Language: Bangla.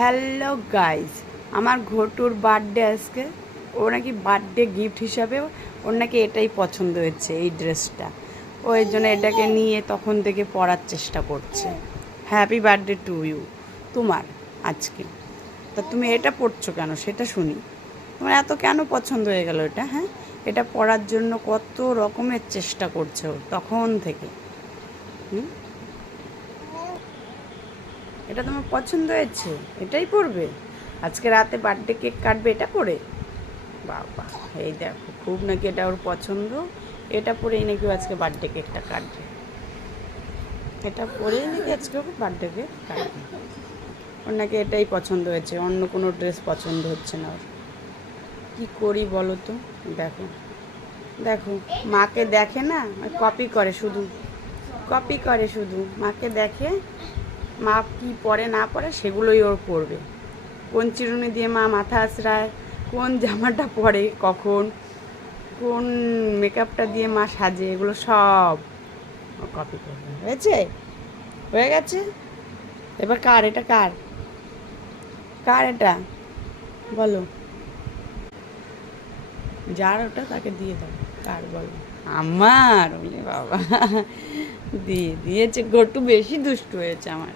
হ্যালো গাইজ, আমার ঘটুর বার্থডে আজকে। ও নাকি বার্থডে গিফট হিসাবে ওর নাকি এটাই পছন্দ হয়েছে, এই ড্রেসটা। ও এর জন্য এটাকে নিয়ে তখন থেকে পরার চেষ্টা করছে। Happy birthday to you. তোমার আজকে তা তুমি এটা পরছো কেন সেটা শুনি। তোমার এত কেন পছন্দ হয়ে গেল এটা? হ্যাঁ, এটা পরার জন্য কত রকমের চেষ্টা করছো তখন থেকে। এটা তোমার পছন্দ হয়েছে, এটাই পরবে আজকে রাতে বার্থডে কেক কাটবে এটা পরে? বাবা, এই দেখো, খুব নাকি এটা ওর পছন্দ। এটা পরেই নাকি ও আজকে বার্থডে কেকটা কাটবে। এটা পরেই নাকি আজকে ওর বার্থডে কেক কাটবে। ওর নাকি এটাই পছন্দ হয়েছে, অন্য কোনো ড্রেস পছন্দ হচ্ছে না ওর। কী করি বলো তো? দেখো দেখো, মাকে দেখে না, কপি করে শুধু, কপি করে শুধু। মাকে দেখে মা কী পরে না পরে সেগুলোই ওর পরবে। কোন চিরুনি দিয়ে মা মাথা আঁচড়ায়, কোন জামাটা পরে কখন, কোন মেকআপটা দিয়ে মা সাজে, এগুলো সব ও কপি করবে। হয়েছে? হয়ে গেছে? এবার কার এটা? কার কার এটা বলো? যার ওটা তাকে দিয়ে দাও। কার বলো? আমার? ওরে বাবা, দিয়েছে। গটু বেশি দুষ্টু হয়েছে আমার।